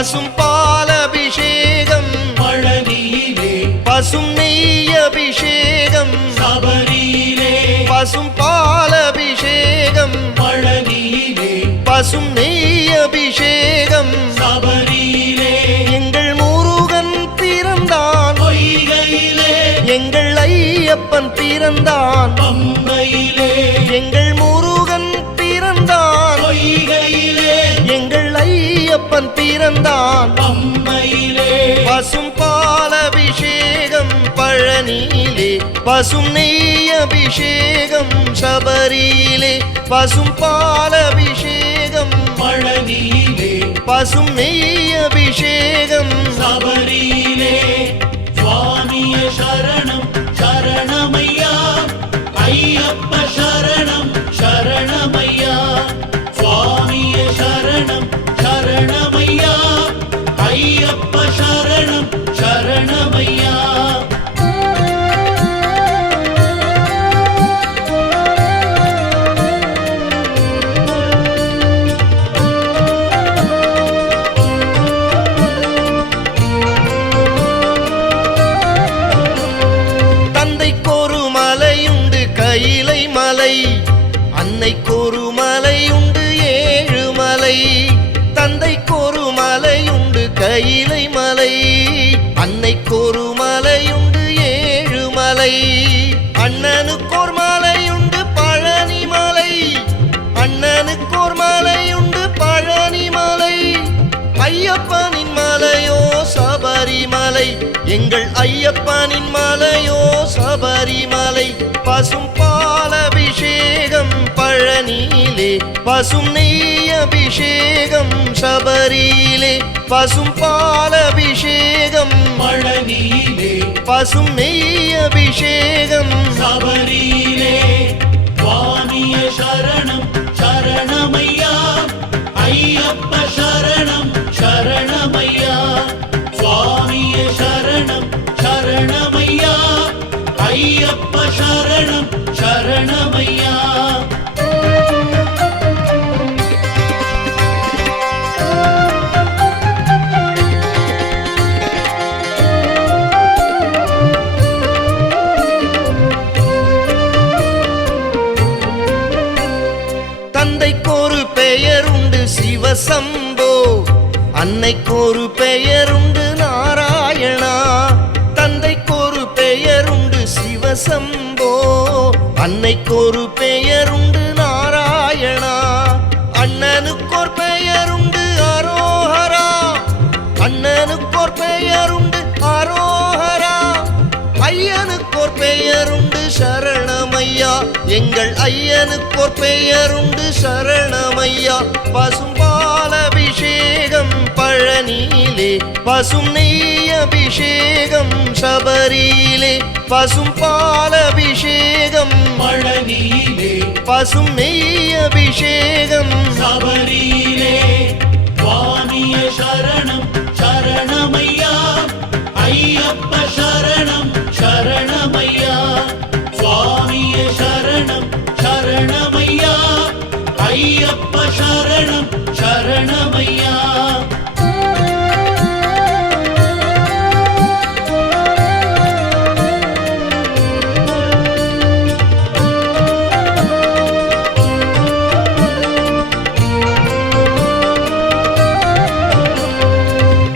பசும் பாலபிஷேகம் பழனியிலே பசும் நெய் அபிஷேகம் சபரியிலே பசும் பாலபிஷேகம் பழனியிலே பசும் நெய் அபிஷேகம் சபரியிலே எங்கள் முருகன் பிறந்தான் பொய்கையிலே எங்கள் ஐயப்பன் பிறந்தான் பம்பையிலே எங்கள் முருகன் பிறந்தான் பொய்கையிலே எங்கள் ஐயப்பன் பிறந்தான் பம்பையிலே பசும் பாலபிஷேகம் பழனியிலே பசும் நெய் அபிஷேகம் சபரியிலே பசும் பாலபிஷேகம் பழனியிலே பசும் நெய் அபிஷேகம் சபரியிலே சுவாமிய சரணம் சரணமையா ஐயப்ப சரணம் சரணமையா சுவாமிய சரணம் சரணமையா ஐயப்ப சரணம் சரணமையா தந்தைக்கொரு மலையுண்டு கைலை மலை அன்னைக்கொரு மலையுண்டு ஏழுமலை தந்தைக்கொரு மலையுண்டு கைலை மலை அன்னைக்கொரு மலையுண்டு ஏழுமலை அண்ணனுக்கோர் மலையுண்டு பழனி மலை அண்ணனுக்கோர் மலையுண்டு பழனி மலை ஐயப்பனின் மலையோ சபரிமலை எங்கள் ஐயப்பனின் மலையோ சபரிமலை பசும் பாலபிஷேகம் பழனியிலே பசும் நெய் அபிஷேகம் சபரியிலே பசும் பாலபிஷேகம் பழனியிலே பசும் நெய் அபிஷேகம் சபரியிலே சுவாமிய சரணம் சரணமையா ஐயப்ப சரணம் சரணமையா சுவாமிய சரணம் சரணமையா ஐயப்ப சரணம் சரணமையா தந்தைக்கொரு பெயருண்டு சிவசம்போ அன்னைக்கொரு பெயருண்டு நாராயணா தந்தைக்கொரு பெயருண்டு சிவசம்போ அன்னைக்கொரு பெயருண்டு நாராயணா அண்ணனுக்கோர் பெயருண்டு அரோஹரா அண்ணனுக்கோர் பெயருண்டு அரோஹரா ஐயனுக்கோர் பெயருண்டு சரணமையா எங்கள் ஐயனுக்கோர் பெயருண்டு சரணமையா பசும் பாலபிஷேகம் பழனியிலே பசும் நெய் அபிஷேகம் சபரியிலே பசும் பாலபிஷேகம் பழனியிலே பசும் நெய் அபிஷேகம் சபரியிலே சுவாமிய சரணம் சரணமையா ஐயப்ப சரணம் சரணமையா சுவாமிய சரணம் சரணமையா ஐயப்ப சரணம் சரணமையா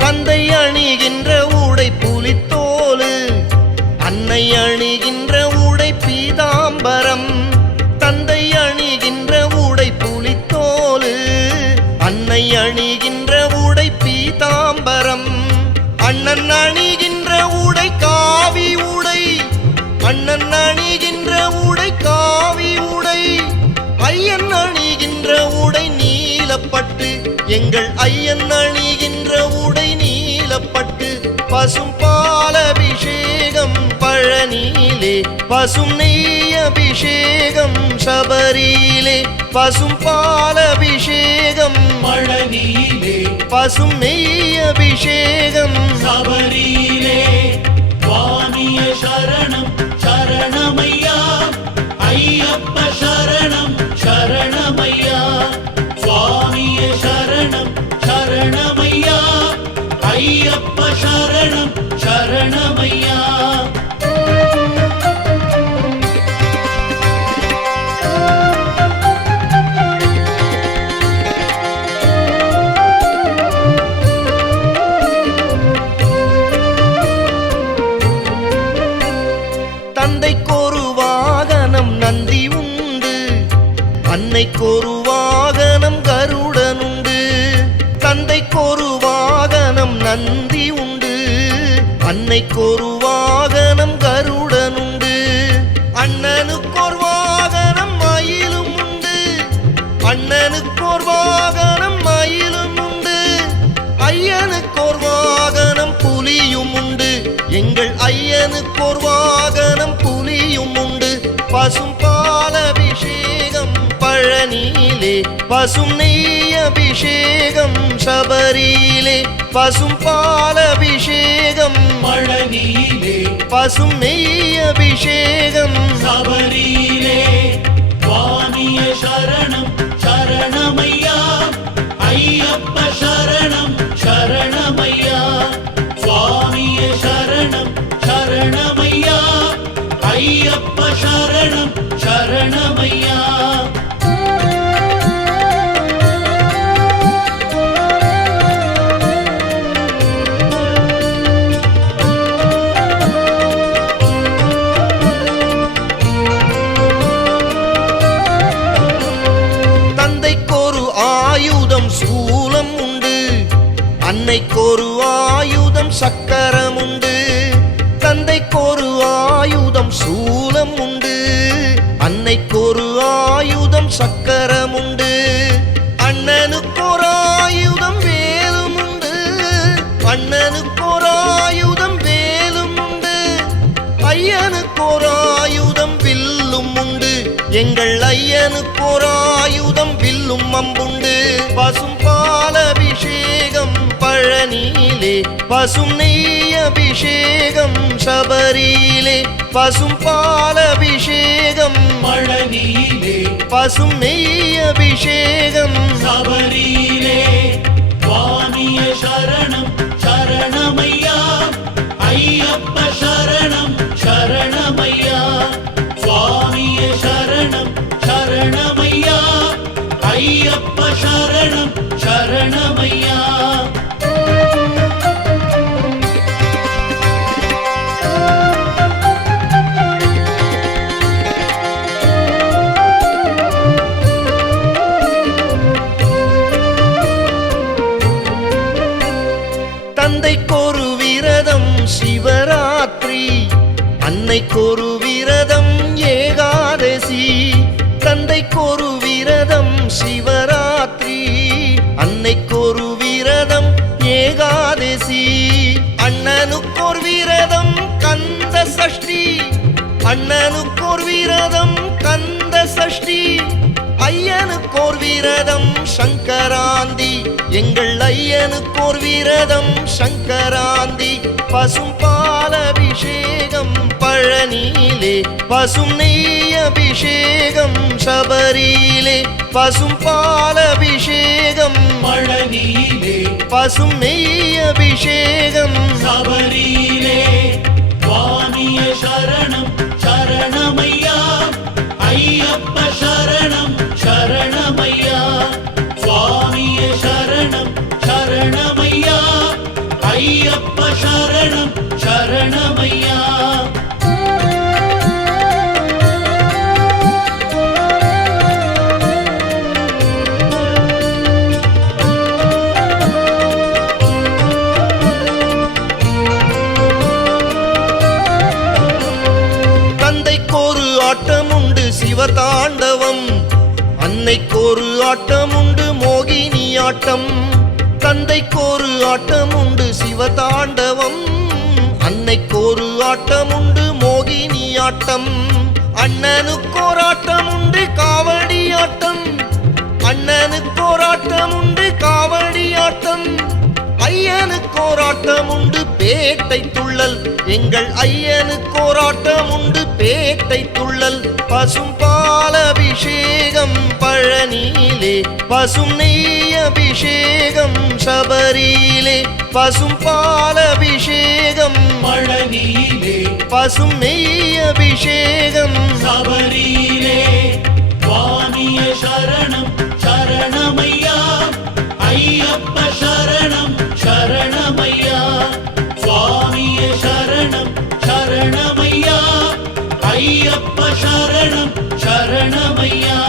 தந்தை அணிகின்ற உடை புலித்தோலு அன்னை அணிகின்ற உடை பீதாம்பரம் தந்தை அணிகின்ற உடை புலித்தோலு அன்னை அணிகின்ற உடை பீதாம்பரம் அண்ணன் அணிகின்ற உடை காவி உடை அண்ணன் அணிகின்ற உடை காவி உடை ஐயன் அணிகின்ற உடை நீலப்பட்டு எங்கள் ஐயன் அணிகின்ற உடை நீலப்பட்டு பசும் பாலபிஷேகம் பழனியிலே பசும் நெய் அபிஷேகம் சபரியிலே பசும் பாலபிஷேகம் பழனியிலே பசும் நெய் அபிஷேகம் சபரியிலே சுவாமிய சரணம் சரணமையா ஐயப்ப சரணம் சரணமையா சுவாமிய சரணம் சரணமையா அன்னைக்கொரு வாகனம் கருடனுண்டு, தந்தைக்கொரு வாகனம் நந்தி உண்டு. அன்னைக்கொரு வாகனம் கருடனுண்டு, அண்ணனுக்கோர் வாகனம் மயிலும் உண்டு. அண்ணனுக்கோர் வாகனம் மயிலும் உண்டு, ஐயனுக்கோர் வாகனம் புலியும் உண்டு. எங்கள் ஐயனுக்கோர் வாகனம் புலியும் உண்டு. பசும் பால் அபிஷேகம் பழனியிலே, பசும் நெய் அபிஷேகம் சபரியிலே. பசும் பால் அபிஷேகம் பழனியிலே, பசும் நெய் அபிஷேகம் சபரியிலே. சுவாமிய சரணம் சரணமையா, ஐயப்ப சரணம் சரணமையா. சுவாமிய சரணம் சரணமையா, ஐயப்ப சரணம் சரணமையா. தந்தைக்கொரு ஆயுதம் சூலம் உண்டு, அன்னைக்கொரு ஆயுதம் சக்கரம் உண்டு. தந்தைக்கொரு ஆயுதம் சூலம் உண்டு, அன்னைக்கொரு ஆயுதம் சக்கரம் உண்டு. அண்ணனுக்கொரு ஆயுதம் வேலும் உண்டு, அண்ணனுக்கொரு ஆயுதம் வேலும் உண்டு. ஐயனுக்கொரு ஆயுதம் வில்லும் உண்டு, எங்கள் ஐயனுக்கொரு ஆயுதம் வில்லும் அம்புண்டு. பசும் பால் அபிஷேகம் பழனியிலே, பசும் நெய் அபிஷேகம் சபரியிலே. பசும் பால் அபிஷேகம் பழனியிலே, பசும் நெய் அபிஷேகம் சபரியிலே. சுவாமிய சரணம் சரணமையா, ஐயப்ப சரணம் சரணமையா. சுவாமிய சரணம் சரணமையா, ஐயப்ப சரணம் சரணமையா. தந்தைக்கொரு விரதம் சிவராத்திரி, அன்னைக்கொரு விரதம் ஏகாதசி. தந்தைக்கொரு விரதம் சிவராத்திரி, அன்னைக்கொரு விரதம் ஏகாதசி. அண்ணனுக்கோர் விரதம் கந்த சஷ்டி, அண்ணனுக்கோர் விரதம் கந்த சஷ்டி. ஐயனுக்கோர் விரதம் சங்கராந்தி, எங்கள் ஐயனுக்கோர் விரதம் சங்கராந்தி. பசும் பால் அபிஷேகம் பழனியிலே, பசும் நெய் அபிஷேகம் சபரியிலே. பசும் பால் அபிஷேகம் பழனியிலே, பசும் நெய் அபிஷேகம் சபரியிலே. சுவாமிய சரணம் சரணமையா, ஐயப்ப சரணம் சரணமையா. சுவாமிய சரணம் சரணமையா, ஐயப்ப சரணம் சரணமையா. தந்தைக்கொரு ஆட்டம் உண்டு சிவதாண்டவம், அன்னைக்கொரு ஆட்டம் உண்டு மோகினி ஆட்டம். தந்தைக்கொரு ஆட்டம் உண்டு சிவதாண்டவம், அன்னைக்கொரு ஆட்டம் உண்டு மோகினி ஆட்டம். அண்ணனுக்கோர் ஆட்டம் உண்டு காவடி ஆட்டம், அண்ணனுக்கோர் ஆட்டம் உண்டு காவடி ஆட்டம். ஐயனுக்கோர் ஆட்டம் உண்டு பேட்டை துள்ளல், எங்கள் ஐயனுக்கோர் ஆட்டம் உண்டு பேட்டை துள்ளல். பசும் பால் அபிஷேகம் பழனியிலே, பசும் நெய் அபிஷேகம் சபரியிலே. பசும் பால் அபிஷேகம் பழனியிலே, பசும் நெய் அபிஷேகம் சபரியிலே. சுவாமிய சரணம் சரணமையா, ஐயப்ப சரணம் சரணமையா. சுவாமிய சரணம் சரணமையா, ஐயப்ப சரணம் சரணமையா.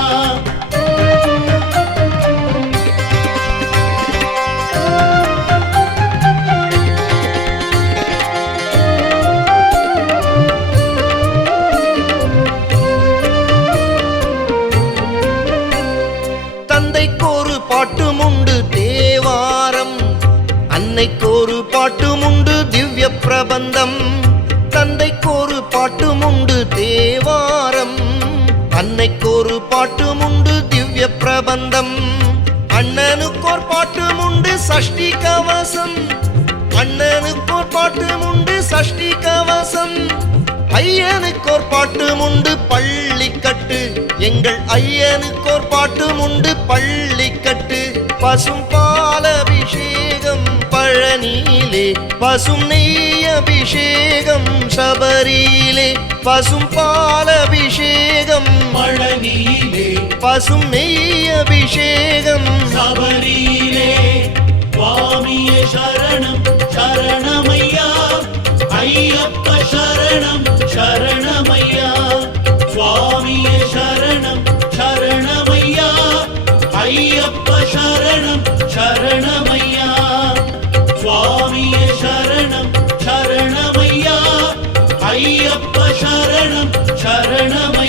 பிரபந்தம் தந்தைக்கொரு பாட்டும் உண்டு தேவாரம் அன்னைக்கொரு பாட்டும் உண்டு திவ்ய பிரபந்தம் அண்ணனுக்கோர் பாட்டும் உண்டு சஷ்டி கவசம் அண்ணனுக்கோர் பாட்டும் உண்டு சஷ்டி கவசம் ஐயனுக்கோர் பாட்டும் உண்டு பள்ளிக்கட்டு எங்கள் ஐயனுக்கோர் பாட்டும் உண்டு பள்ளிக்கட்டு பசும் பால் அபிஷேகம் பழனியிலே பசும் நெய் அபிஷேகம் சபரியிலே பசும் பால் அபிஷேகம் பழனியிலே பசும் நெய் அபிஷேகம் சபரியிலே சுவாமியே சரணம் சரணமையா ஐயப்ப சரணம் சரணமையா சுவாமியே சரணம் சரணமையா ஐயப்ப சரணம் சரணமையா சுவாமியே சரணம் சரணமையா ஐயப்ப சரணம் சரணமையா